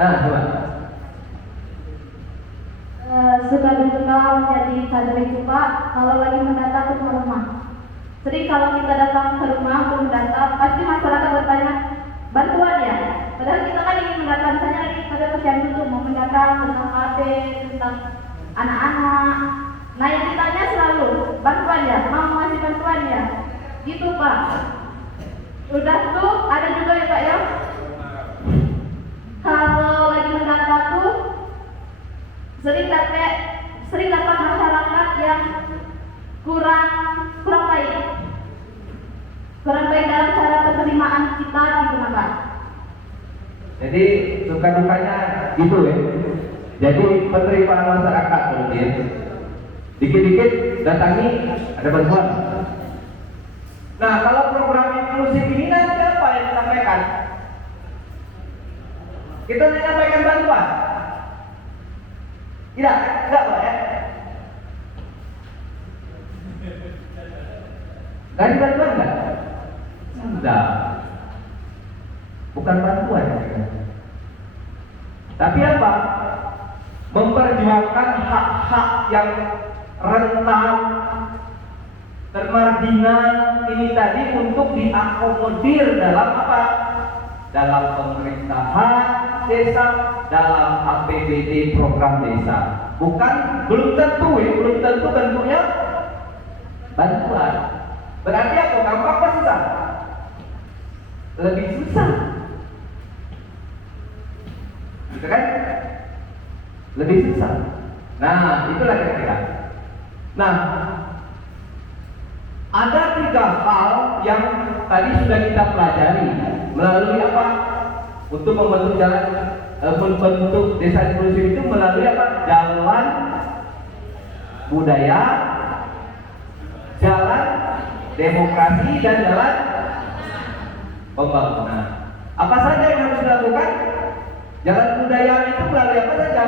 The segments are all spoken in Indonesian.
Nah, coba. Suka duka menjadi kader itu Pak, kalau lagi mendata ke rumah. Sering kalau kita datang ke rumah untuk mendata, pasti masyarakat bertanya bantuan ya. Padahal kita kan ingin mendata, misalnya lagi pada posyandu tuh mau mendata tentang KB, tentang anak-anak. Nah yang ditanya selalu bantuan ya, mau ngasih bantuan ya, gitu Pak. Udah tuh ada juga ya Pak ya. Kalau lagi mendata tuh sering dapat masyarakat yang kurang baik dalam cara penerimaan kita gitu Pak. Jadi suka dukanya gitu ya. Jadi penerimaan masyarakat mungkin dikit-dikit datangi ada bantuan. Nah kalau program inklusif ini nanti apa yang disampaikan? Kita menyampaikan bantuan. Tidak Pak ya. Dari bantuan enggak? Enggak. Bukan bantuan ya. Tapi apa? Memperjuangkan hak-hak yang rentan, termarginal ini tadi untuk diakomodir dalam apa? Dalam pemerintahan desa, dalam APBD program desa. Belum tentu bentuknya bantuan. Berarti apa? Gampang apa susah? Lebih susah. Gitu kan? Lebih susah. Nah, itulah kira-kira. Nah, ada 3 hal yang tadi sudah kita pelajari melalui apa? Untuk membentuk desa inklusif itu melalui apa? Jalan budaya, jalan demokrasi, dan jalan pembangunan. Apa saja yang harus dilakukan? Jalan budaya itu melalui apa saja?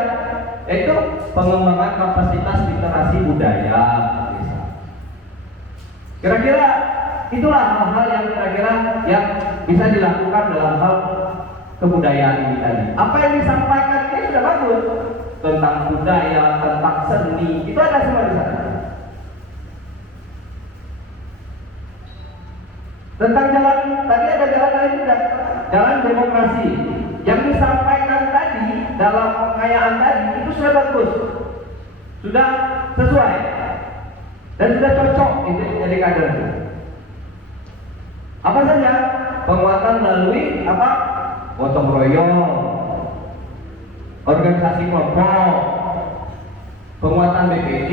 Yaitu pengembangan kapasitas literasi budaya desa. Kira-kira itulah hal-hal yang kira-kira yang bisa dilakukan dalam hal kebudayaan ini tadi. Apa yang disampaikan ini sudah bagus tentang budaya, tentang seni, itu ada semua di sana. Tentang jalan, tadi ada jalan lain juga, jalan demokrasi. Yang disampaikan tadi dalam pengayaan tadi itu sudah bagus, sudah sesuai, dan sudah cocok itu jadi kader. Apa saja? Penguatan melalui apa? Gotong royong, organisasi kelompok, penguatan BPD,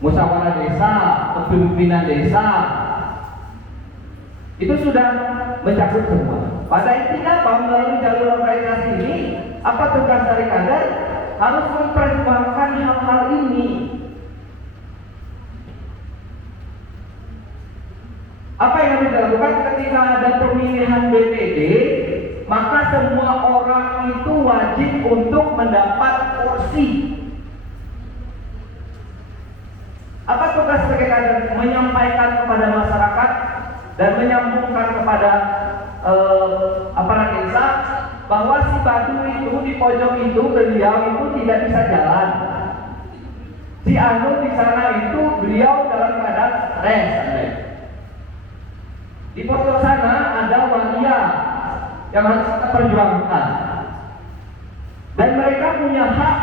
musyawarah desa, kepemimpinan desa, itu sudah mencakup semua. Pada intinya apa? Melalui jalur organisasi ini, apa tugas dari kader? Harus memperjuangkan hal-hal ini. Apa yang harus dilakukan ketika ada pemilihan BPD? Maka semua orang itu wajib untuk mendapat kursi. Apa tugas sebagai kader? Menyampaikan kepada masyarakat dan menyambungkan kepada aparat desa bahwa si Badu itu di pojok itu beliau itu tidak bisa jalan. Si Anu di sana itu beliau dalam keadaan stres. Di pojok sana ada waria yang harus kita perjuangkan. Dan mereka punya hak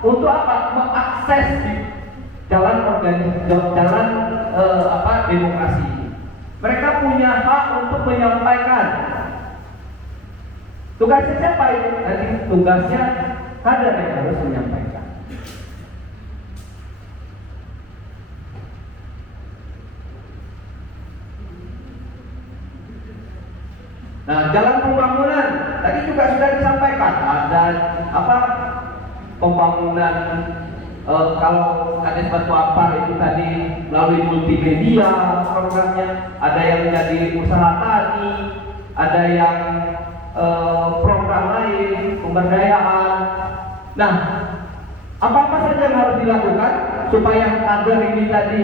untuk apa? Mengakses jalan demokrasi. Mereka punya hak untuk menyampaikan. Tugasnya siapa itu? Nanti tugasnya kader yang harus menyampaikan. Nah, jalan pembangunan tadi juga sudah disampaikan. Ada apa? Pembangunan kalau ada Batu Ampar itu tadi melalui multimedia programnya, ada yang jadi usaha tani, ada yang program lain, pemberdayaan. Nah, apa-apa saja yang harus dilakukan supaya kader ini tadi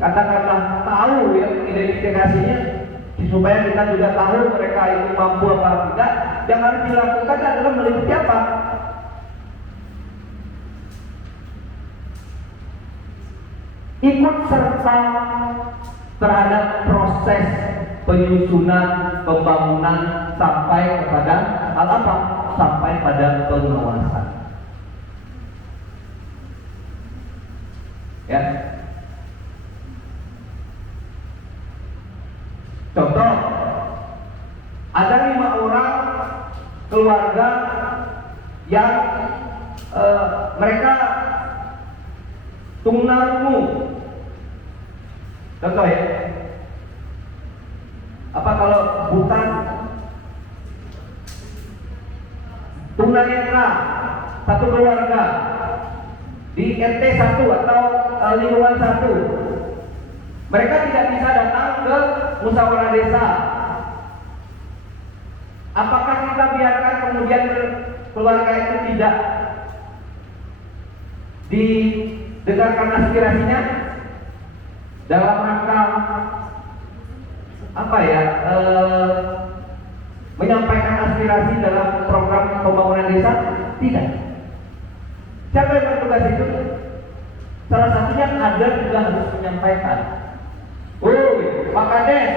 katakanlah tahu ya identifikasinya, supaya kita juga tahu mereka itu mampu apa tidak. yang harus dilakukan adalah meliputi apa? Ikut serta terhadap proses penyusunan pembangunan sampai kepada hal apa? Sampai pada pengawasan. Ya. Contoh, ada 5 orang keluarga yang mereka tunarungu. Contoh ya, apa kalau buta tunanetra satu keluarga di RT 1 atau lingkungan 1, mereka tidak bisa datang ke musyawarah desa. Apakah kita biarkan kemudian keluarga itu tidak didengarkan aspirasinya dalam rangka apa ya, menyampaikan aspirasi dalam program pembangunan desa? Tidak. Siapa yang bertugas itu? Salah satunya kader juga harus menyampaikan. Pak Kades,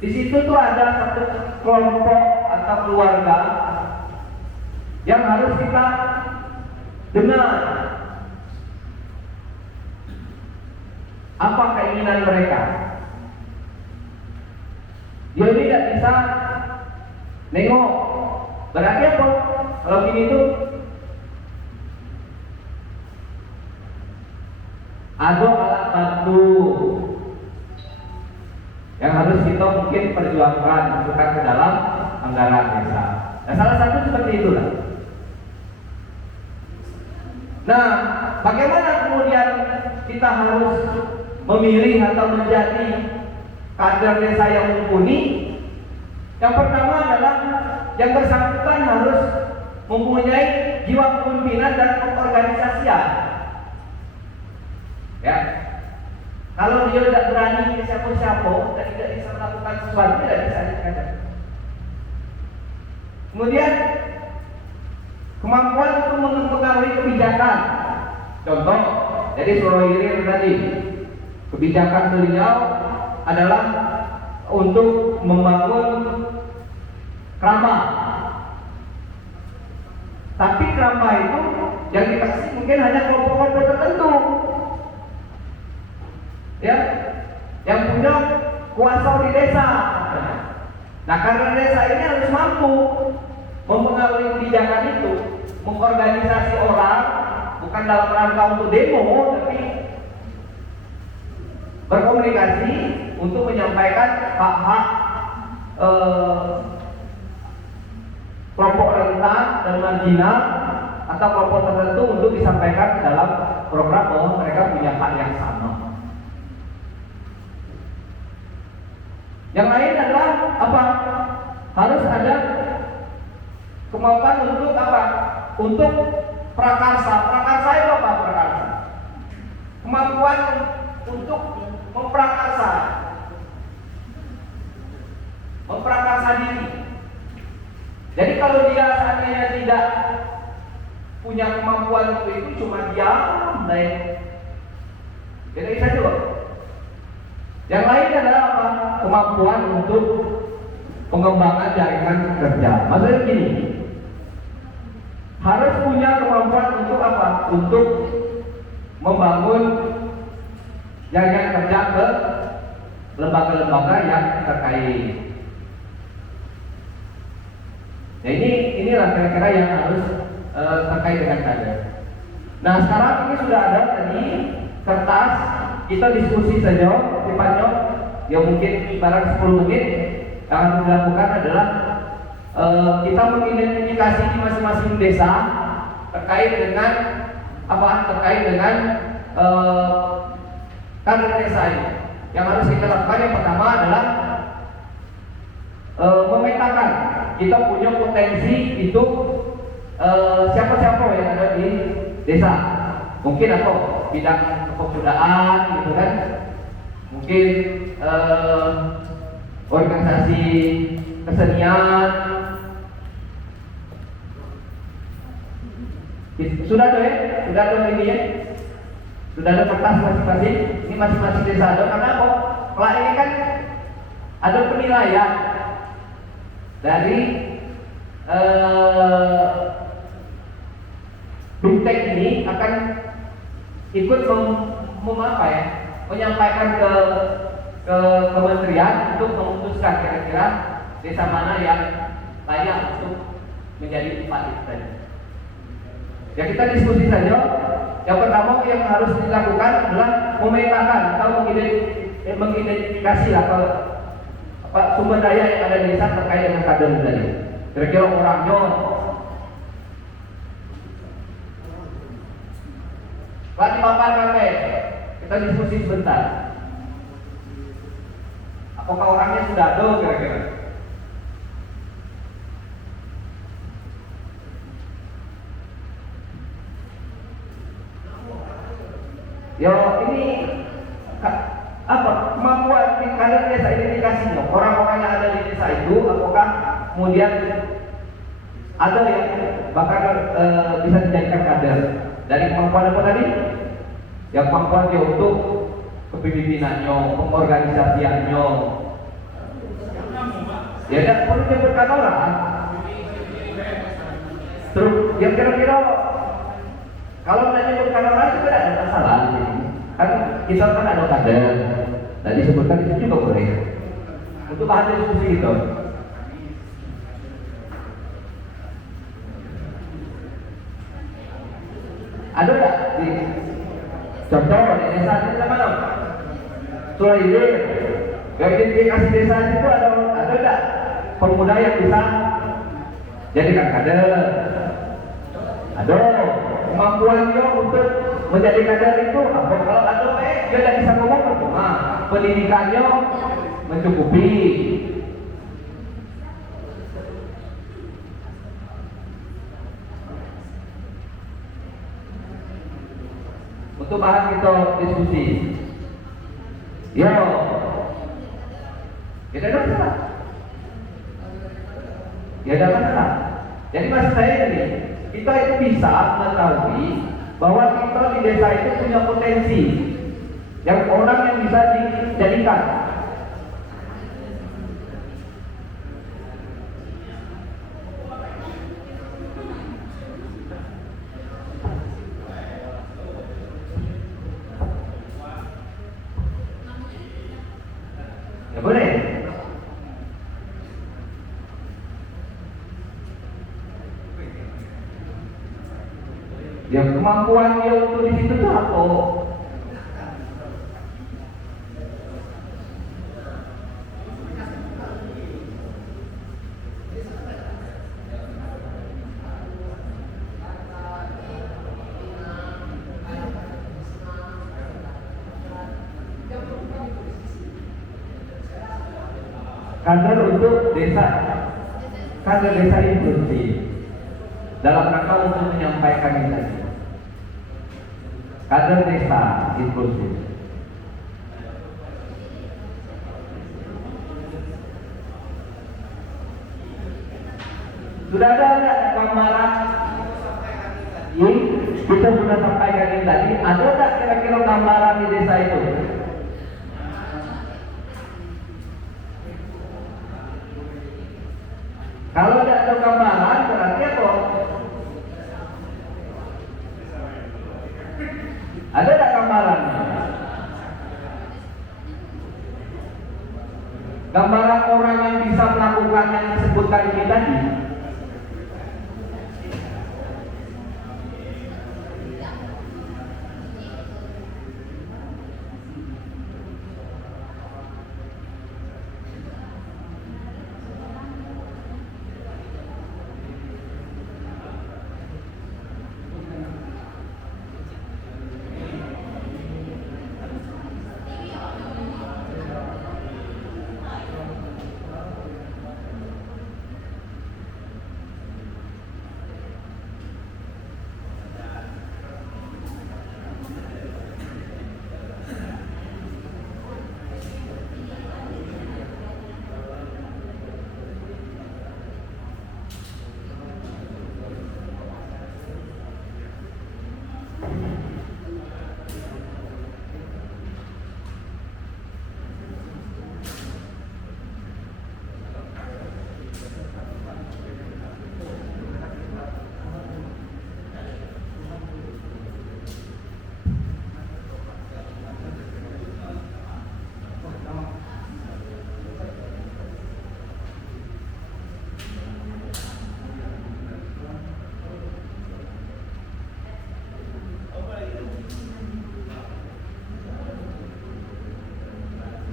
di situ tuh ada satu kelompok atau keluarga yang harus kita dengar. Apa keinginan mereka? Dia tidak bisa nengok. Berarti apa? Kalau gini tuh ada alat bantu yang harus kita mungkin perjuangkan masukkan ke dalam anggaran desa. Nah, salah satu seperti itulah. Nah, bagaimana kemudian kita harus memilih atau menjadi kader desa yang mumpuni? Yang pertama adalah yang bersangkutan harus mempunyai jiwa kepemimpinan dan pengorganisasian. Ya, kalau dia tidak berani ke siapa-siapa dan tidak bisa melakukan sesuatu, tidak bisa dikatakan. Kemudian kemampuan untuk mempengaruhi kebijakan. Contoh, jadi Suruh Hilir tadi, kebijakan beliau adalah untuk membangun keramba. Tapi keramba itu yang dikasih mungkin hanya kelompok-kelompok tertentu, ya, yang punya kuasa di desa. Nah, karena desa ini harus mampu mempengaruhi kebijakan itu, mengorganisasi orang, bukan dalam rangka untuk demo, tapi berkomunikasi untuk menyampaikan hak-hak kelompok rentan dan marginal atau kelompok tertentu untuk disampaikan dalam program bahwa mereka punya hak yang sama. Yang lain adalah apa? Harus ada kemampuan untuk apa? Untuk prakarsa. Prakarsa itu apa? Prakarsa. Kemampuan untuk memprakarsa. Memprakarsa diri. Jadi kalau dia seandainya tidak punya kemampuan untuk itu, cuma diam, baik. Jadi bisa juga. Yang lain adalah apa? Kemampuan untuk pengembangan jaringan kerja. Maksudnya gini, harus punya kemampuan untuk apa? Untuk membangun jaringan kerja ke lembaga-lembaga yang terkait. Nah, inilah kira-kira yang harus terkait dengan kader. Nah, sekarang ini sudah ada tadi kertas, kita diskusi saja, sifatnya ya mungkin barang 10 menit. Yang harus dilakukan adalah kita mengidentifikasi di masing-masing desa terkait dengan apa? Terkait dengan kader desa ini. Yang harus kita lakukan yang pertama adalah memetakan kita punya potensi itu siapa-siapa yang ada di desa. Mungkin apa? Bidang kepemudaan gitu kan. Mungkin organisasi kesenian Sudah tuh ya? Sudah tuh ini ya? Sudah ada kertas masing-masing? Ini masing-masing desa ada. Karena apa? Kalau ini kan ada penilaian dari Bimtek ini akan ikut apa ya? Menyampaikan ke kementerian untuk memutuskan kira-kira desa mana yang layak untuk menjadi tempat itu tadi. Ya kita diskusi saja. Yang pertama yang harus dilakukan adalah memetakan atau mengidentifikasi atau sumber daya yang ada di desa terkait dengan kader tadi. Kira-kira orangnya. Lagi paparan kita diskusi sebentar. Apakah orangnya sudah ada kira-kira? Ya ini apa kemampuan kader desa identifikasinya, orang-orang yang ada di desa itu apakah kemudian ada yang bakal bisa dijadikan kader dari kemampuan apa tadi? Ya kemampuan dia untuk kepemimpinannya, pengorganisasiannya. Ya tidak perlu disebutkan orang. Terus yang kira-kira kalau tidak disebutkan orang itu tidak ada masalah. Kan kita kan ada kader. Tadi disebutkan itu juga boleh. Untuk bahan diskusi itu. Ada tak di contoh di desa ini mana? Soal ide, identifikasi desa itu ada tak pemuda yang bisa jadikan kader? Ada kemampuannya untuk menjadi kader itu apa? Kalau ada dia tidak bisa ngomong percuma. Pendidikannya mencukupi. Untuk bahan kita diskusi. Ya, kita ada masalah. Ya ada masalah. Jadi maksud saya ini, kita itu bisa mengetahui bahwa kita di desa itu punya potensi yang orang yang bisa dijadikan. Ya boleh. Ya kemampuan dia untuk di situ tuh apa? Kader untuk desa, kader desa inklusif dalam rangka untuk menyampaikan ini. Kader desa inklusif. Sudah ada gambaran yang kita sudah sampaikan ini tadi? Ada tak kira-kira gambaran di desa itu? Kalau tidak ada gambaran berarti apa? Ada tak gambarannya? Gambaran orang yang bisa melakukan yang disebutkan ini tadi.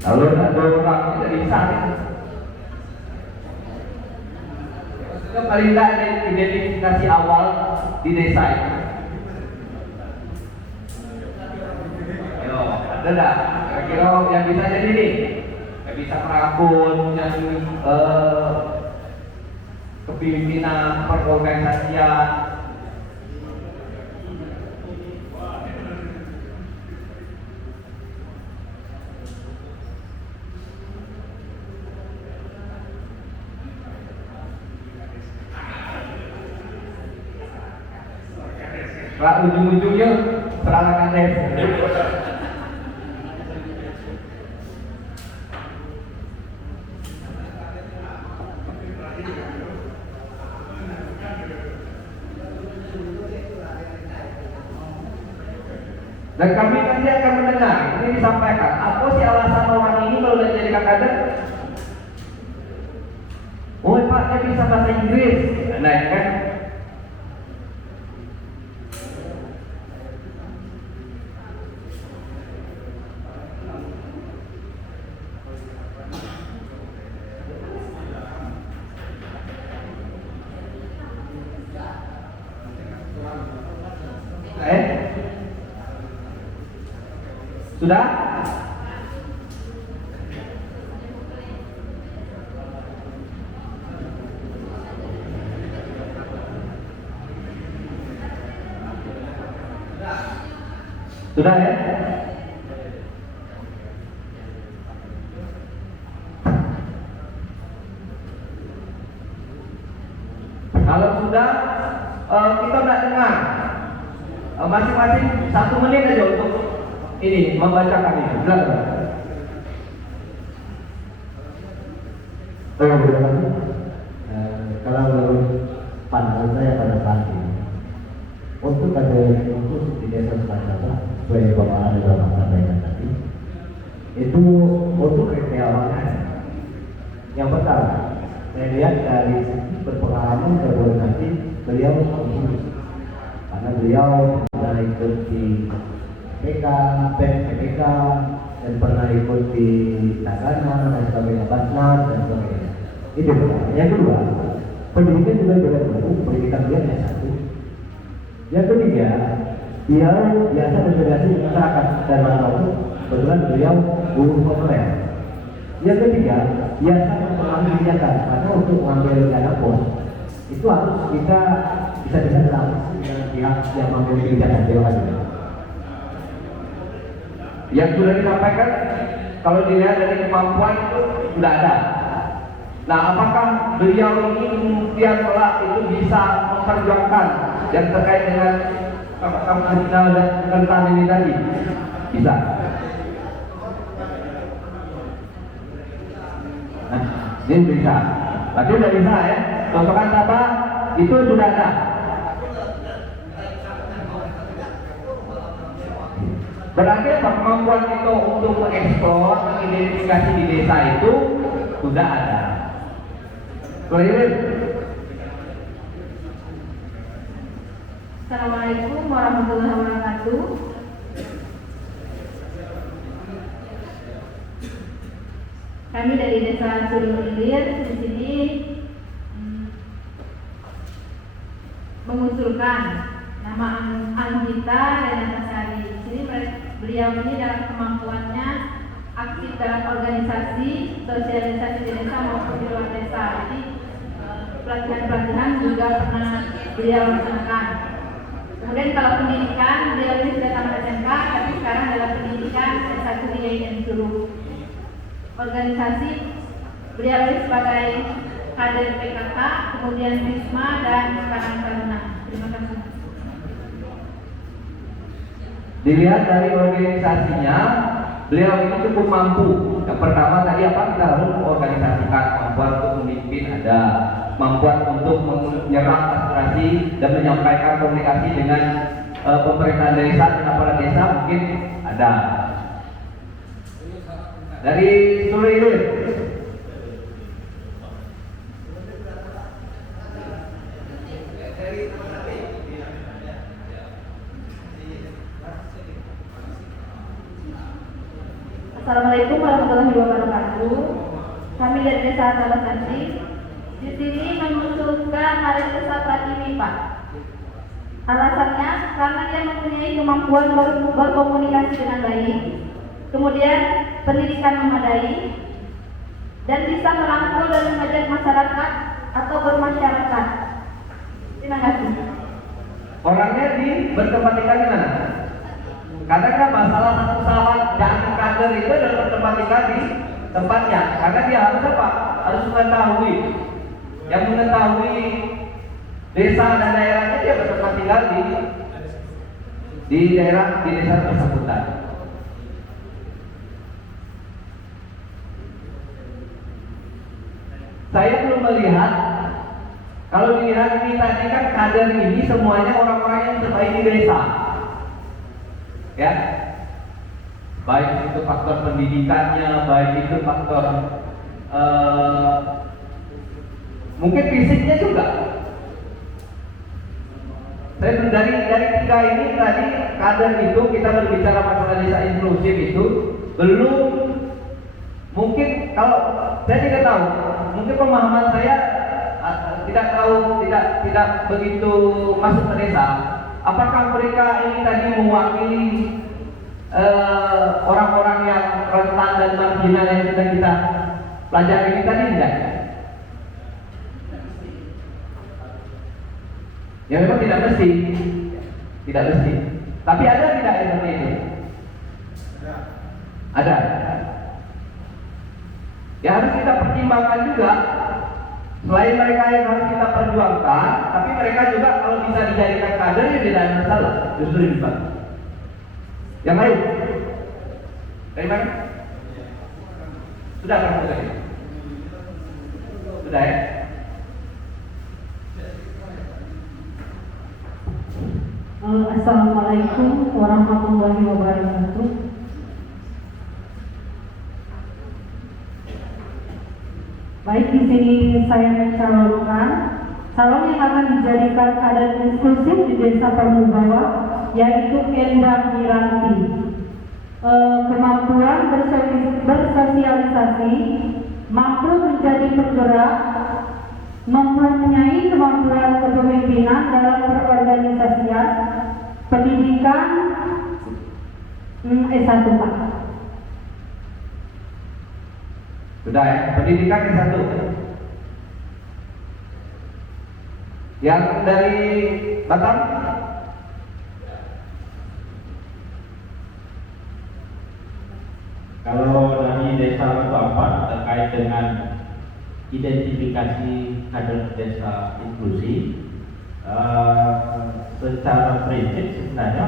Kalau ada orang tidak bisa, itu paling tidak ada identifikasi awal di desa itu. Yo, ada tak? Kira-kira yang bisa jadi ini, yang bisa merangkul, yang kepemimpinan, perorganisasian. Lah ujung-ujungnya serangan des. Dan kami nanti akan mendengar, ini disampaikan, apa sih alasan orang ini kalau udah jadi kader? Oh Pak, dia bisa bahasa Inggris. Nah kan? Sudah? Sudah ya? Kalau sudah, kita tidak dengar. Masing-masing 1 menit aja untuk ini membacakan ini. Silakan. Kalau menurut pandangan saya pada saat ini, untuk kader khusus di desa Sukacapa, sesuai Bapak ada dalam sampaikan tadi, itu untuk kriteria awalnya. Yang pertama, saya lihat dari segi berpengalaman berkoordinasi beliau khusus, karena beliau sudah ikut di PK, PPK, dan pernah ikut di Tagana dan sebagainya, Basnas dan sebagainya. Itu pertama. Yang kedua, pendidikan juga beliau dulu, pendidikan dia S1. Yang ketiga, dia biasa berkoordinasi dengan masyarakat dan waktu kebetulan beliau guru honorer. Yang ketiga, biasa mempengaruhi kebijakan karena untuk mengambil dana pos itu harus kita bisa dengan pihak yang mengambil kebijakan. Terima kasih. Yang sudah disampaikan, kalau dilihat dari kemampuan itu sudah ada. Nah, apakah beliau ini kemudian kelak itu bisa memperjuangkan yang terkait dengan kampanye dan tentang ini tadi? Bisa. Nah, ini bisa. Tapi sudah bisa ya. Contohkan apa? Itu sudah ada. Berarti apa kemampuan itu untuk mengeksplor, mengidentifikasi di desa itu sudah ada. Assalamualaikum warahmatullahi wabarakatuh. Kami dari Desa Surul Ilir di sini mengusulkan nama Anggita Renata-Sari. Di sini beliau ini dalam kemampuannya aktif dalam organisasi, sosialisasi di desa maupun di luar desa. Jadi pelatihan-pelatihan juga pernah beliau laksanakan. Kemudian kalau pendidikan, beliau ini sudah tamat SMK, tapi sekarang dalam pendidikan S1 di IAIN Suruh. Organisasi, beliau ini sebagai kader PKK, kemudian Risma dan Karang Taruna. Terima kasih. Dilihat dari organisasinya, beliau ini cukup mampu. Yang pertama tadi apa? Kita harus organisasikan, kemampuan untuk memimpin ada, kemampuan untuk menyerap aspirasi dan menyampaikan komunikasi dengan pemerintahan desa dan aparat desa mungkin ada. Dari Sulirin. Assalamualaikum warahmatullahi wabarakatuh. Kami dari Desa Talasanti di sini mengusulkan Hari Desa Pratiwi, Pak. Alasannya karena dia mempunyai kemampuan berkomunikasi dengan baik, kemudian pendidikan memadai, dan bisa merangkul dan mengajak masyarakat atau bermasyarakat. Terima kasih. Orangnya bertempat tinggal di mana? Karena kan masalah satu pesawat dan kader itu adalah bertempat tinggal di tempatnya. Karena dia harus apa? Harus mengetahui. Yang mengetahui desa dan daerahnya, dia bertempat tinggal di desa tersebut. Saya belum melihat. Kalau dilihat ini tadi kan kader ini semuanya orang-orang yang terbaik di desa, ya. Baik itu faktor pendidikannya, baik itu faktor mungkin fisiknya juga. Saya dari tiga ini tadi kader itu, kita berbicara masalah desa inklusif itu belum, mungkin kalau saya tidak tahu, mungkin pemahaman saya tidak begitu masuk ke desa. Apakah mereka ini tadi mewakili orang-orang yang rentan dan marginal yang sudah kita pelajari ini tadi? Tidak. Ya memang tidak mesti. Tapi ada tidak seperti itu? Ada. Ya harus kita pertimbangkan juga. Selain mereka yang harus kita perjuangkan, tapi mereka juga kalau bisa dijadikan kader ya tidak ada masalah. Justru lebih bagus. Yang lain? Dari mana? Sudah kan? Sudah ya? Assalamualaikum warahmatullahi wabarakatuh. Baik, di sini saya mencalonkan calon yang akan dijadikan kader inklusif di Desa Permubawa, yaitu Endang Miranti. Kemampuan bersosialisasi, mampu menjadi penggerak, mempunyai kemampuan kepemimpinan dalam perorganisasian, pendidikan S1, Pak. Sudah ya, pendidikan yang satu. Yang dari Batam? Kalau dari Desa Batu Ampar terkait dengan identifikasi kader desa inklusi, secara prinsip sebenarnya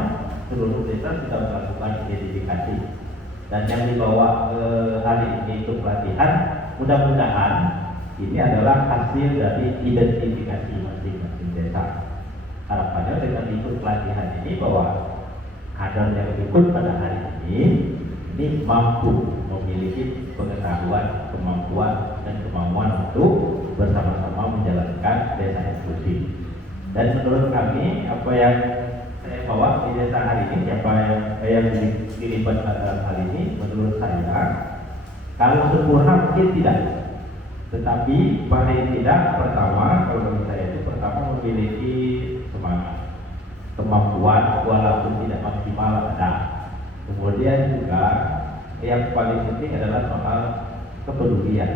seluruh desa sudah melakukan identifikasi. Dan yang dibawa ke hari ini untuk pelatihan, mudah-mudahan ini adalah hasil dari identifikasi masing-masing desa. Harapannya dengan ikut pelatihan ini bahwa kader yang ikut pada hari ini mampu memiliki pengetahuan, kemampuan, dan kemauan untuk bersama-sama menjalankan desa inklusif. Dan menurut kami, apa yang saya bawa di desa hari ini, siapa yang dilibatkan dalam hal ini, menurut saya kalau sempurna mungkin tidak, tetapi paling tidak pertama, kalau menurut saya itu pertama memiliki semangat, kemampuan walaupun tidak maksimal ada. Kemudian juga yang paling penting adalah soal kepedulian.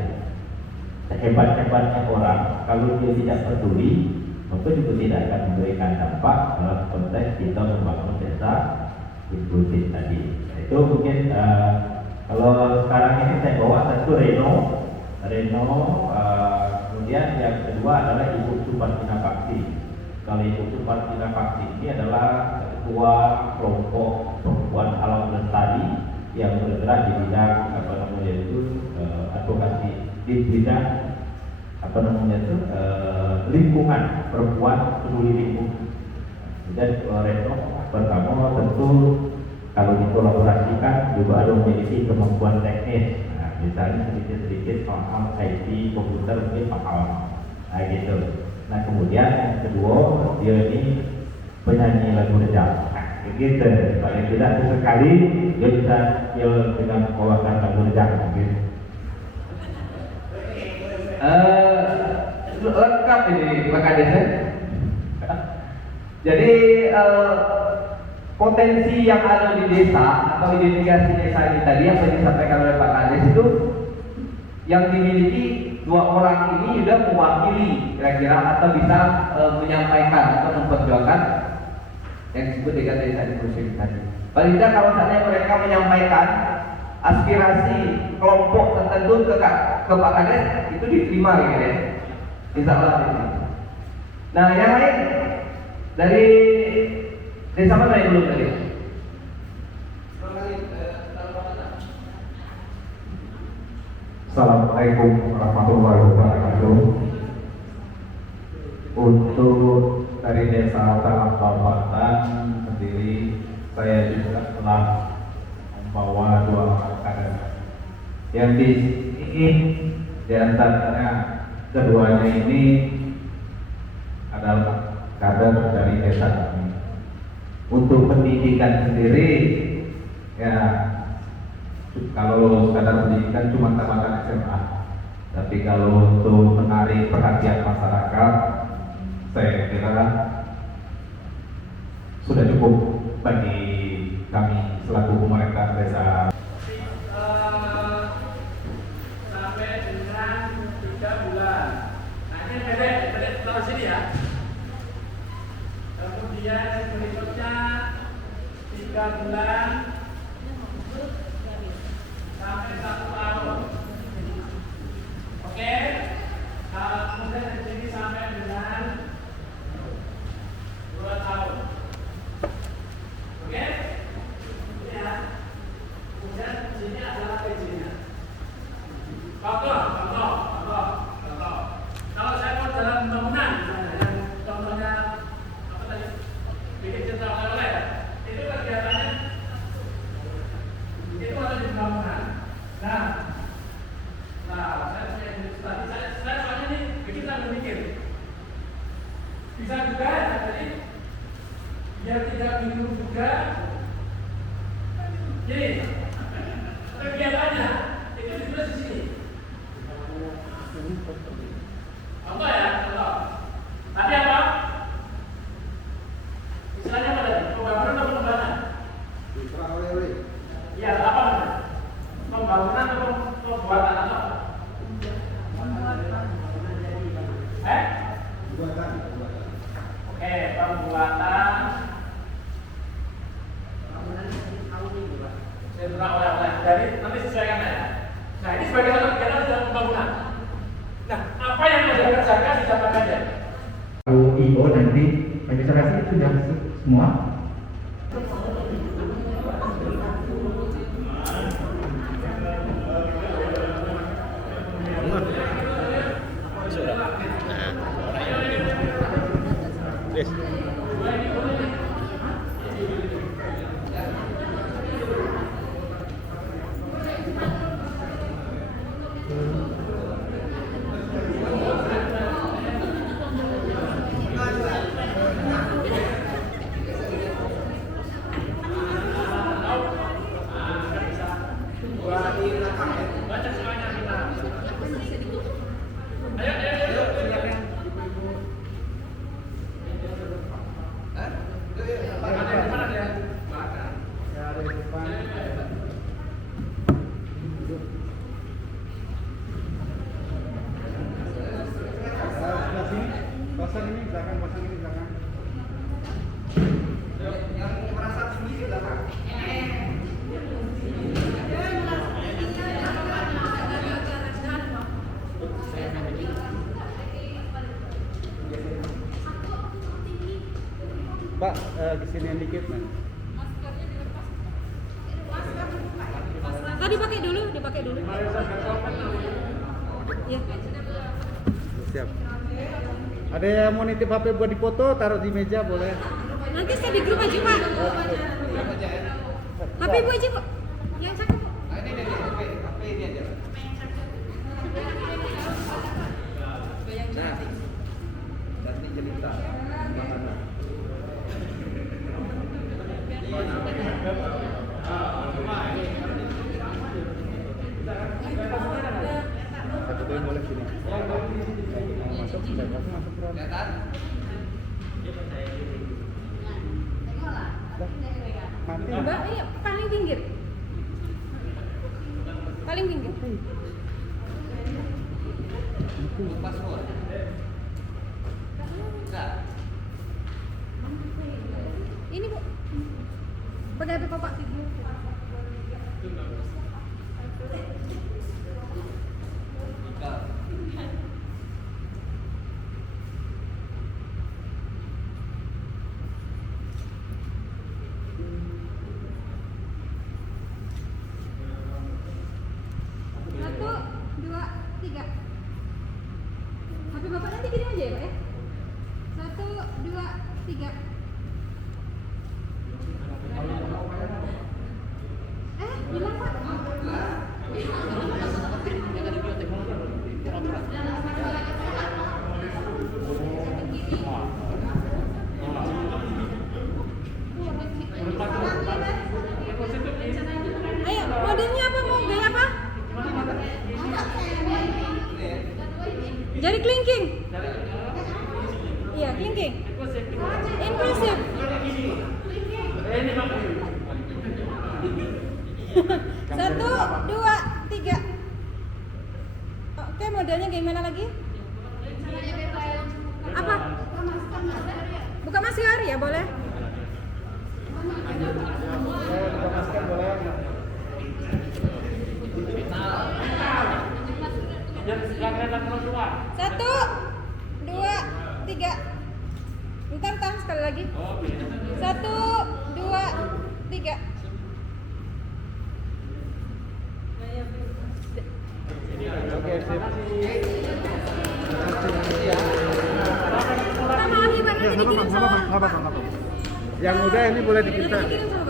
Sehebat-hebatnya orang, kalau dia tidak peduli, maka juga tidak akan memberikan dampak dalam konteks kita membangun desa inklusif tadi. Itu mungkin kalau sekarang ini saya bawa satu Reno, kemudian yang kedua adalah Ibu Supartina Bakti. Kalau Ibu Supartina Bakti ini adalah ketua kelompok perempuan alam lestari yang bergerak di bidang advokasi di bidang lingkungan, perempuan peduli lingkungan. Dan Reno pertama tentu kalau dikolaborasikan juga ada memiliki kemampuan teknis. Nah, misalnya sedikit-sedikit soal IT, komputer mungkin paham. Nah gitu. Nah kemudian yang kedua, dia ini penyanyi lagu rejang. Nah begitu, paling tidak sesekali dia bisa dengan mengeluarkan kamurjang mungkin. Lengkap ini Pak Kades ya. Jadi potensi yang ada di desa atau identifikasi desa ini tadi yang disampaikan oleh Pak Kades itu yang dimiliki dua orang ini sudah mewakili kira-kira atau bisa menyampaikan atau memperjuangkan yang disebut dengan desa inklusif tadi. Paling tidak kalau seandainya mereka menyampaikan aspirasi kelompok tertentu ke Pak Kades itu diterima gitu ya. Insya Allah diterima. Nah yang lain dari desa mana yang belum tadi? Assalamualaikum warahmatullahi wabarakatuh. Untuk dari desa Talangkapatan sendiri, saya juga telah membawa dua orang kader. Yang di sini di antaranya keduanya ini adalah kader dari desa kami. Untuk pendidikan sendiri, ya kalau sekadar pendidikan cuma tamatan SMA. Tapi kalau untuk menarik perhatian masyarakat, saya kira sudah cukup bagi kami selaku pemerintah desa. Sampai dengan 3 bulan. Nah ini pendek taruh sini ya. Kemudian berikutnya 3 bulan sampai 1 tahun. Oke. Kemudian dari sini sampai dengan 2 tahun. Oke. Ini ya. Kemudian sini adalah PJ-nya. Contoh. Kalau saya mau dalam pembangunan, misalnya, contohnya apa tadi? Bikin central oleh-oleh, itu kegiatannya itu ada di pembangunan. Nah, saya punya tadi saya soalnya nih kita berpikir bisa juga jadi biar tidak bingung juga. Jadi kegiatannya itu ditulis di sini. Contoh ya, contoh. Tadi apa? Istilahnya apa tadi? Pembangunan atau pengembangan? Iya, apa namanya? Pembangunan atau pembuatan atau? Oke, pembuatan. Sentra oleh-oleh. Jadi nanti sesuaikan ya. Nah ini sebagai satu kegiatan dalam pembangunan. Nah apa yang harus dikerjakan dicatatkan ya? Kalau IO nanti registrasi sudah semua. Pak, kesini dikit man. Dipakai dulu. Ya. Siap. Ada yang mau nitip HP buat dipoto, taruh di meja boleh. Nanti saya di grup aja Pak. HP Bu aja Pak. Yang cakep. ini aja. Nah, nanti cerita mana? Mati. Mbak, iya, paling pinggir. Paling pinggir. Ini Bu. Pakai HP Bapak. Satu, dua, tiga. HP Bapak nanti gini aja ya Pak ya. Satu, dua, tiga. Bilang Pak. Ayo, modenya apa? Mau gaya apa? Jari kelingking. Iya, kelingking. Inklusif. Satu, dua, tiga. Oke, modelnya gimana lagi? Apa? Buka masker ya, boleh? Dikemaskan boleh. Satu, dua, tiga. Ntar sekali lagi. Satu, dua, tiga. Oke, sip. Kita maaf ya Pak, nanti dikirim sama Nggak apa-apa. Yang udah ini boleh dikirim. Nanti dikirim sama